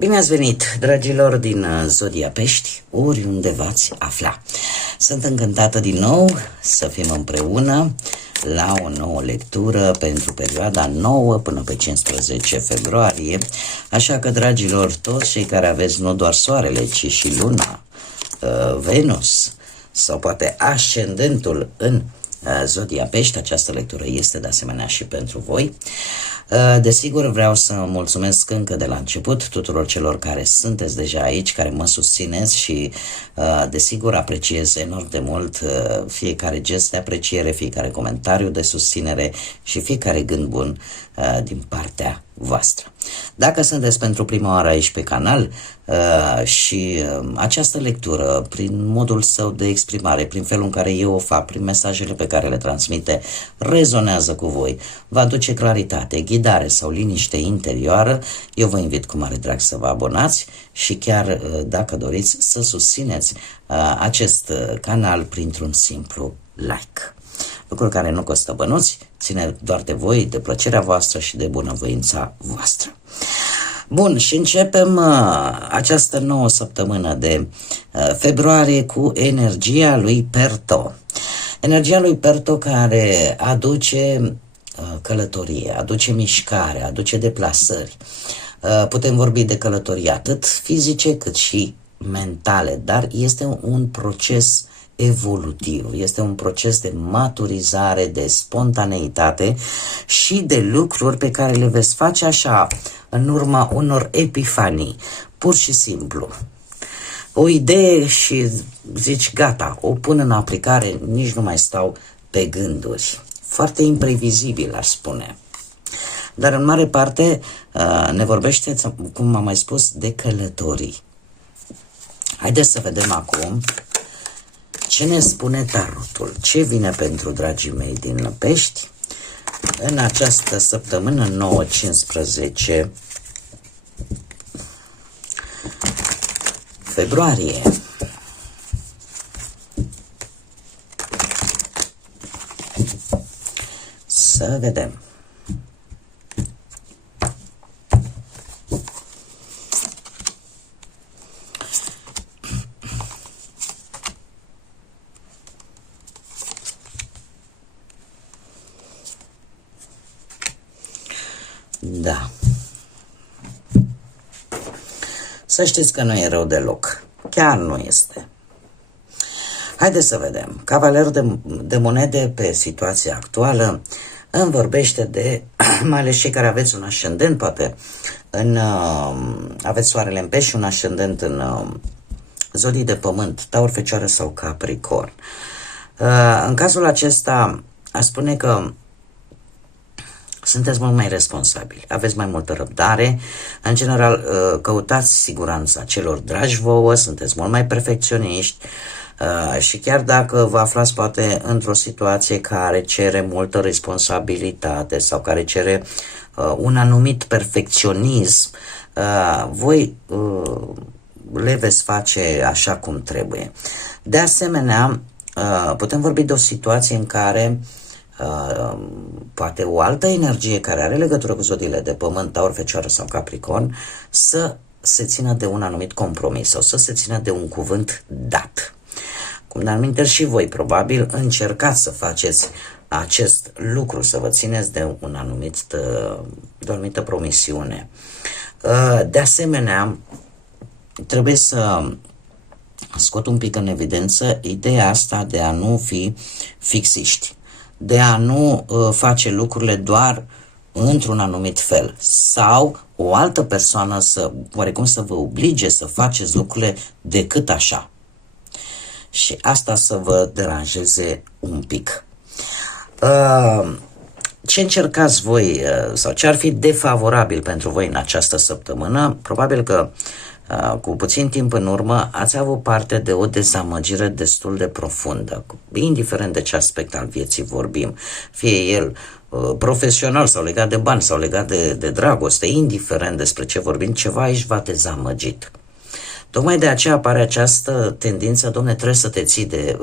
Bine ați venit, dragilor din Zodia Pești, oriunde v-ați afla. Sunt încântată din nou să fim împreună la o nouă lectură pentru perioada 9 până pe 15 februarie. Așa că, dragilor, toți cei care aveți nu doar soarele, ci și luna, Venus sau poate ascendentul în Zodia Pești, această lectură este de asemenea și pentru voi. Desigur, vreau să mulțumesc încă de la început tuturor celor care sunteți deja aici, care mă susțineți și desigur apreciez enorm de mult fiecare gest de apreciere, fiecare comentariu de susținere și fiecare gând bun din partea voastră. Dacă sunteți pentru prima oară aici pe canal și această lectură, prin modul său de exprimare, prin felul în care eu o fac, prin mesajele pe care le transmite, rezonează cu voi, va aduce claritate, ghidare sau liniște interioară, eu vă invit cu mare drag să vă abonați și chiar dacă doriți să susțineți acest canal printr-un simplu like. Lucruri care nu costă bănuți, ține doar de voi, de plăcerea voastră și de bunăvoința voastră. Bun, și începem această nouă săptămână de februarie cu energia lui Perto. Energia lui Perto care aduce călătorie, aduce mișcare, aduce deplasări. Putem vorbi de călătorii atât fizice cât și mentale, dar este un proces evolutiv, este un proces de maturizare, de spontaneitate și de lucruri pe care le veți face așa, în urma unor epifanii, pur și simplu. O idee și zici, gata, o pun în aplicare, nici nu mai stau pe gânduri. Foarte imprevizibil, aș spune. Dar în mare parte ne vorbește, cum am mai spus, de călătorii. Haideți să vedem acum ce ne spune tarotul, ce vine pentru dragii mei din Pești în această săptămână 9-15 februarie. Să vedem. Da. Să știți că nu e rău deloc. Chiar nu este. Haideți să vedem. Cavalerul de monede pe situația actuală îmi vorbește de, mai ales cei care aveți un ascendent, poate aveți soarele în Pești și un ascendent în zodii de pământ, Taur, Fecioară sau Capricorn. În cazul acesta, aș spune că sunteți mult mai responsabili, aveți mai multă răbdare, în general căutați siguranța celor dragi vouă, sunteți mult mai perfecționiști și chiar dacă vă aflați poate într-o situație care cere multă responsabilitate sau care cere un anumit perfecționism, voi le veți face așa cum trebuie. De asemenea, putem vorbi de o situație în care poate o altă energie care are legătură cu zodiile de pământ, Taur, Fecioară sau Capricorn, să se țină de un anumit compromis sau să se țină de un cuvânt dat. Cum de aminte și voi, probabil, încercați să faceți acest lucru, să vă țineți de de o anumită promisiune. De asemenea, trebuie să scot un pic în evidență ideea asta de a nu fi fixiști, de a nu face lucrurile doar într-un anumit fel sau o altă persoană oarecum să vă oblige să faceți lucrurile decât așa. Și asta să vă deranjeze un pic. Ce încercați voi sau ce ar fi defavorabil pentru voi în această săptămână? Probabil că cu puțin timp în urmă ați avut parte de o dezamăgire destul de profundă, indiferent de ce aspect al vieții vorbim, fie el profesional sau legat de bani sau legat de dragoste, indiferent despre ce vorbim, ceva aici v-a dezamăgit. Tocmai de aceea apare această tendință, domne, trebuie să te ții de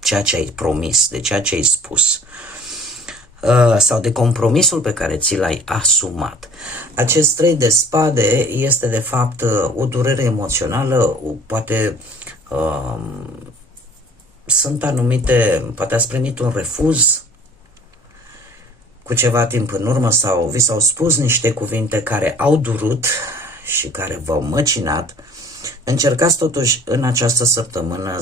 ceea ce ai promis, de ceea ce ai spus. sau de compromisul pe care ți l-ai asumat. Acest 3 de spade este de fapt o durere emoțională, poate sunt anumite, poate ați primit un refuz cu ceva timp în urmă sau vi s-au spus niște cuvinte care au durut și care v-au măcinat. Încercați totuși în această săptămână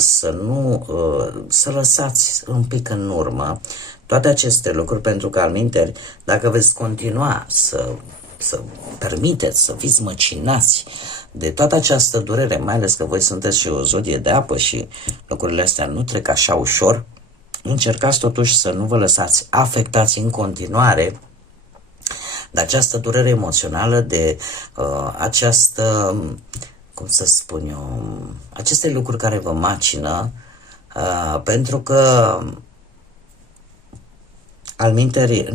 să lăsați un pic în urmă toate aceste lucruri, pentru că alminteri, dacă veți continua să permiteți să fiți măcinați de toată această durere, mai ales că voi sunteți și o zodie de apă și lucrurile astea nu trec așa ușor, încercați totuși să nu vă lăsați afectați în continuare de această durere emoțională, de această, cum să spun eu, aceste lucruri care vă macină, pentru că alminteri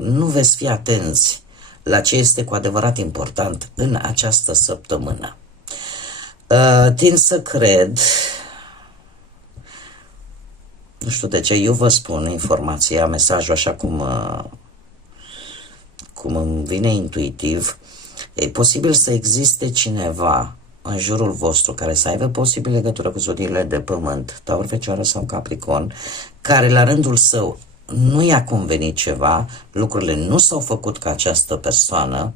nu veți fi atenți la ce este cu adevărat important în această săptămână. Tind să cred, nu știu de ce, eu vă spun informația, mesajul așa cum îmi vine intuitiv. E posibil să existe cineva în jurul vostru care să aibă posibil legătură cu zodiile de pământ, Taur, Fecioară sau Capricorn, care la rândul său nu i-a convenit ceva, lucrurile nu s-au făcut ca această persoană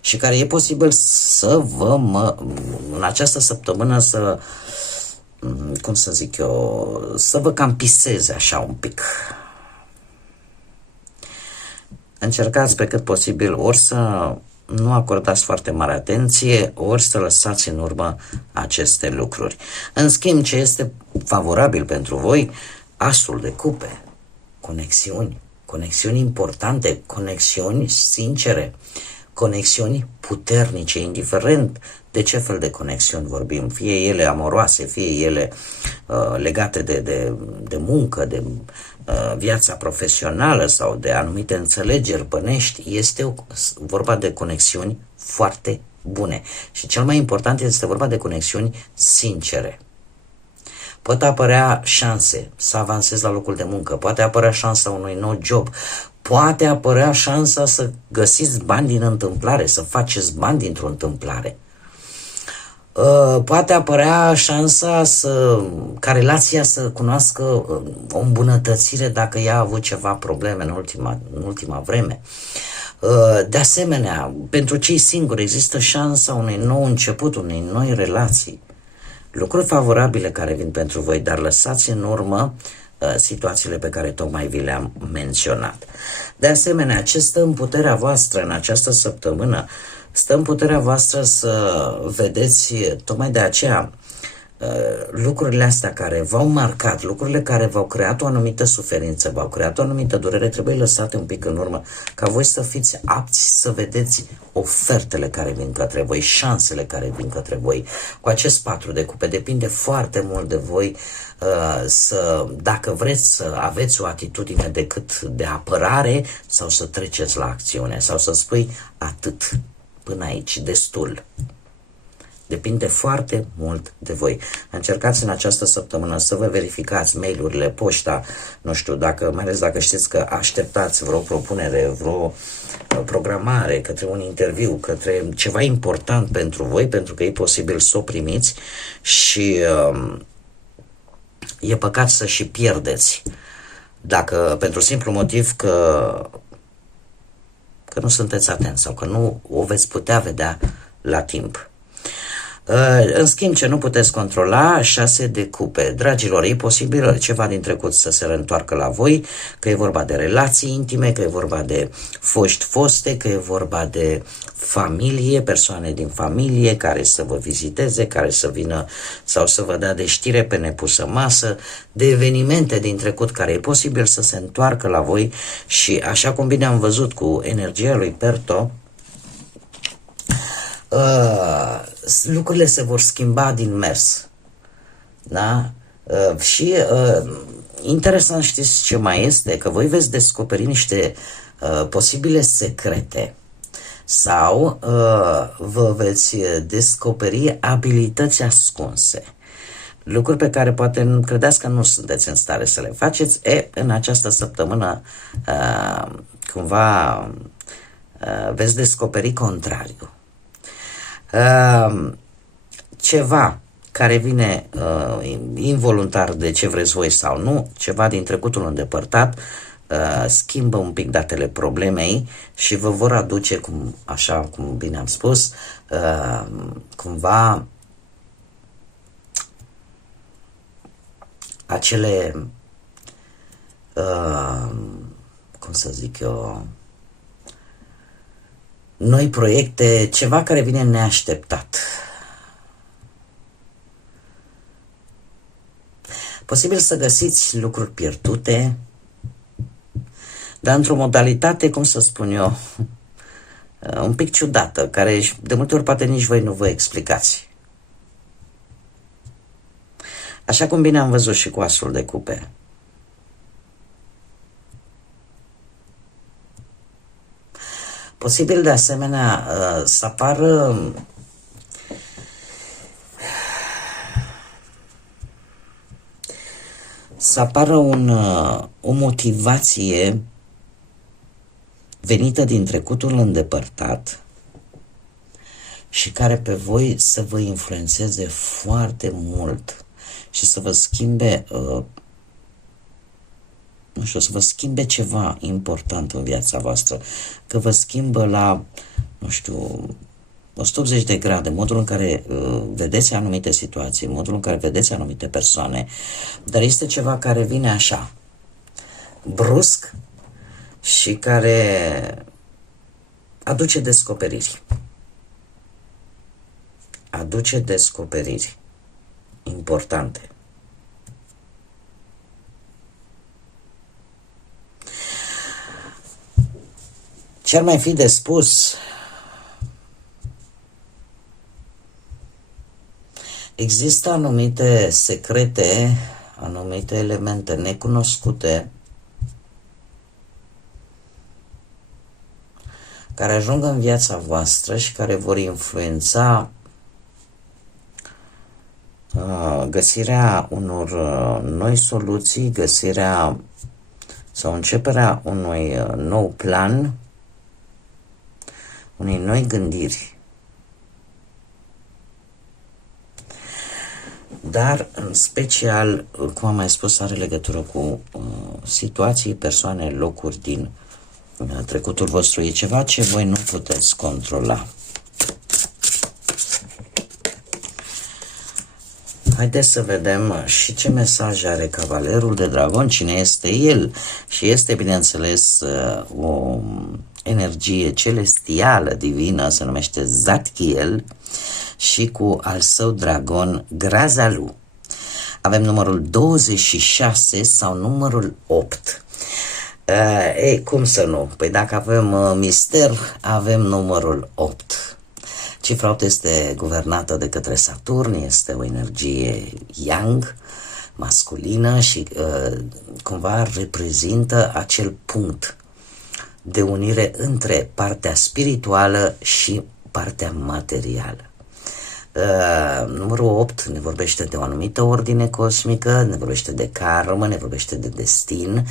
și care e posibil să în această săptămână cum să zic eu, să vă cam piseze așa un pic. Încercați pe cât posibil ori să nu acordați foarte mare atenție, ori să lăsați în urmă aceste lucruri. În schimb, ce este favorabil pentru voi, Asul de cupe, conexiuni importante, conexiuni sincere, conexiuni puternice, indiferent de ce fel de conexiuni vorbim, fie ele amoroase, fie ele legate de muncă, de viața profesională sau de anumite înțelegeri bănești, este vorba de conexiuni foarte bune. Și cel mai important este vorba de conexiuni sincere. Pot apărea șanse să avansezi la locul de muncă, poate apărea șansa unui nou job, poate apărea șansa să găsiți bani din întâmplare, să faceți bani dintr-o întâmplare. Poate apărea șansa ca relația să cunoască o îmbunătățire dacă ea a avut ceva probleme în ultima vreme. De asemenea, pentru cei singuri există șansa unui nou început, unei noi relații. Lucruri favorabile care vin pentru voi, dar lăsați în urmă situațiile pe care tocmai vi le-am menționat. De asemenea, ce stă în puterea voastră în această săptămână? Stă în puterea voastră să vedeți, tocmai de aceea, lucrurile astea care v-au marcat, lucrurile care v-au creat o anumită suferință, v-au creat o anumită durere, trebuie lăsate un pic în urmă, ca voi să fiți apți să vedeți ofertele care vin către voi, șansele care vin către voi. Cu acest 4 de cupe depinde foarte mult de voi dacă vreți să aveți o atitudine decât de apărare sau să treceți la acțiune sau să spui atât, până aici, destul. Depinde foarte mult de voi. Încercați în această săptămână să vă verificați mail-urile, poșta, nu știu, mai ales dacă știți că așteptați vreo propunere, vreo programare către un interviu, către ceva important pentru voi, pentru că e posibil să o primiți și e păcat să și pierdeți. Dacă pentru simplu motiv că nu sunteți atenți sau că nu o veți putea vedea la timp. În schimb, ce nu puteți controla, 6 de cupe. Dragilor, e posibil ceva din trecut să se reîntoarcă la voi, că e vorba de relații intime, că e vorba de foste, că e vorba de familie, persoane din familie care să vă viziteze, care să vină sau să vă dea de știre pe nepusă masă, de evenimente din trecut care e posibil să se întoarcă la voi și, așa cum bine am văzut cu energia lui Perto, lucrurile se vor schimba din mers. Da? Și interesant, știți ce mai este? Că voi veți descoperi niște posibile secrete sau vă veți descoperi abilități ascunse. lucruri pe care poate credeți că nu sunteți în stare să le faceți, în această săptămână cumva veți descoperi contrariu. Ceva care vine involuntar de ce vreți voi sau nu, ceva din trecutul îndepărtat, schimbă un pic datele problemei și vă vor aduce, așa cum bine am spus, cumva acele, cum să zic eu, noi proiecte, ceva care vine neașteptat. Posibil să găsiți lucruri pierdute, dar într-o modalitate, cum să spun eu, un pic ciudată, care de multe ori poate nici voi nu vă explicați. Așa cum bine am văzut și cu asul de cupe. Posibil de asemenea să apară o motivație venită din trecutul îndepărtat și care pe voi să vă influențeze foarte mult și să vă schimbe, nu știu, să vă schimbe ceva important în viața voastră, că vă schimbă la, nu știu, 180 de grade, modul în care vedeți anumite situații, modul în care vedeți anumite persoane, dar este ceva care vine așa, brusc și care aduce descoperiri. Aduce descoperiri importante. Ce ar mai fi de spus? Există anumite secrete, anumite elemente necunoscute care ajung în viața voastră și care vor influența găsirea unor noi soluții, găsirea sau începerea unui nou plan, unei noi gândiri. Dar, în special, cum am mai spus, are legătură cu situații, persoane, locuri din trecutul vostru. E ceva ce voi nu puteți controla. Haideți să vedem și ce mesaj are Cavalerul de Dragon, cine este el. Și este, bineînțeles, o energie celestială, divină, se numește Zadkiel, și cu al său dragon Grazalu. Avem numărul 26 sau numărul 8. Cum să nu? Păi dacă avem mister, avem numărul 8. Cifra 8 este guvernată de către Saturn, este o energie yang, masculină și cumva reprezintă acel punct de unire între partea spirituală și partea materială. Numărul 8 ne vorbește de o anumită ordine cosmică, ne vorbește de karmă, ne vorbește de destin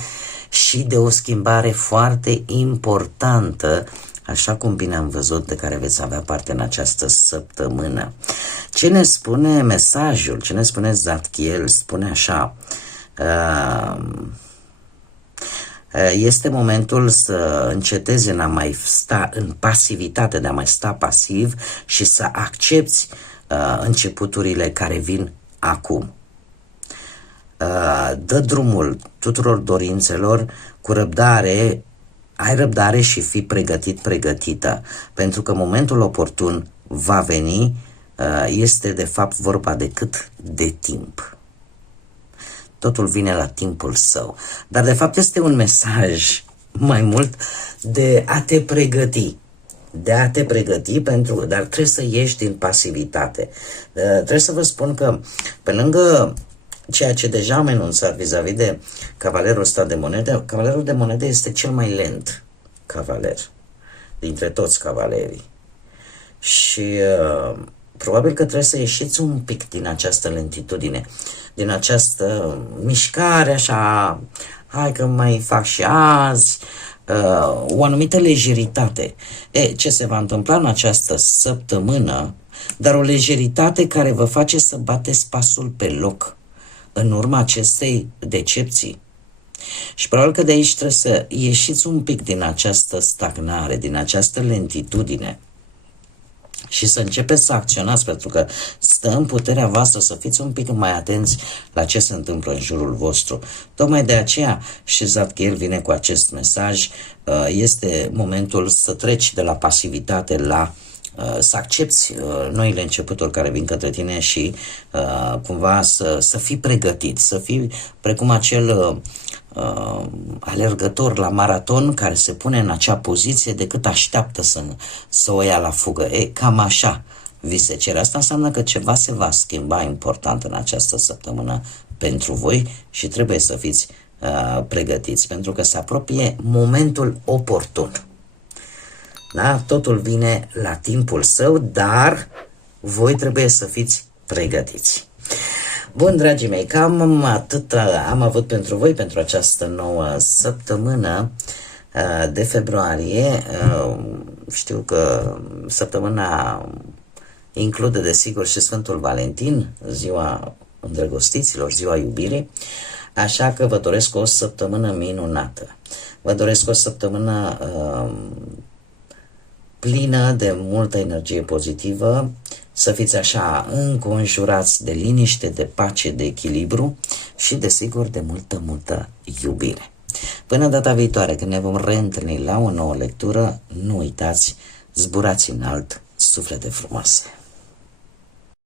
și de o schimbare foarte importantă, așa cum bine am văzut, de care veți avea parte în această săptămână. Ce ne spune mesajul? Ce ne spune Zadkiel? Spune așa: este momentul să încetezi în a mai sta în pasivitate, de a mai sta pasiv și să accepti începuturile care vin acum. Dă drumul tuturor dorințelor cu răbdare, ai răbdare și fii pregătit, pregătită, pentru că momentul oportun va veni, este de fapt vorba decât de timp. Totul vine la timpul său. Dar de fapt este un mesaj mai mult de a te pregăti. De a te pregăti, dar trebuie să ieși din pasivitate. Trebuie să vă spun că pe lângă ceea ce deja am enunțat vis-a-vis de cavalerul ăsta de monede, cavalerul de monede este cel mai lent cavaler dintre toți cavalerii. Și Probabil că trebuie să ieșiți un pic din această lentitudine, din această mișcare așa, hai că mai fac și azi, o anumită lejeritate. Ce se va întâmpla în această săptămână, dar o lejeritate care vă face să bateți pasul pe loc în urma acestei decepții. Și probabil că de aici trebuie să ieșiți un pic din această stagnare, din această lentitudine și să începeți să acționați, pentru că stă în puterea voastră să fiți un pic mai atenți la ce se întâmplă în jurul vostru. Tocmai de aceea și Zadkiel vine cu acest mesaj, este momentul să treci de la pasivitate la să accepti noile începuturi care vin către tine și cumva să fii pregătit, să fii precum acel alergător la maraton care se pune în acea poziție decât așteaptă să o ia la fugă. Cam așa vi se cere. Asta înseamnă că ceva se va schimba important în această săptămână pentru voi și trebuie să fiți pregătiți, pentru că se apropie momentul oportun. Da? Totul vine la timpul său, dar voi trebuie să fiți pregătiți. Bun, dragii mei, cam atât am avut pentru voi pentru această nouă săptămână de februarie. Știu că săptămâna include, desigur, și Sfântul Valentin, ziua îndrăgostiților, ziua iubirii, așa că vă doresc o săptămână minunată. Vă doresc o săptămână plină de multă energie pozitivă, să fiți așa înconjurați de liniște, de pace, de echilibru și, desigur, de multă iubire. Până data viitoare, când ne vom reîntâlni la o nouă lectură, nu uitați, zburați înalt, suflete frumoase!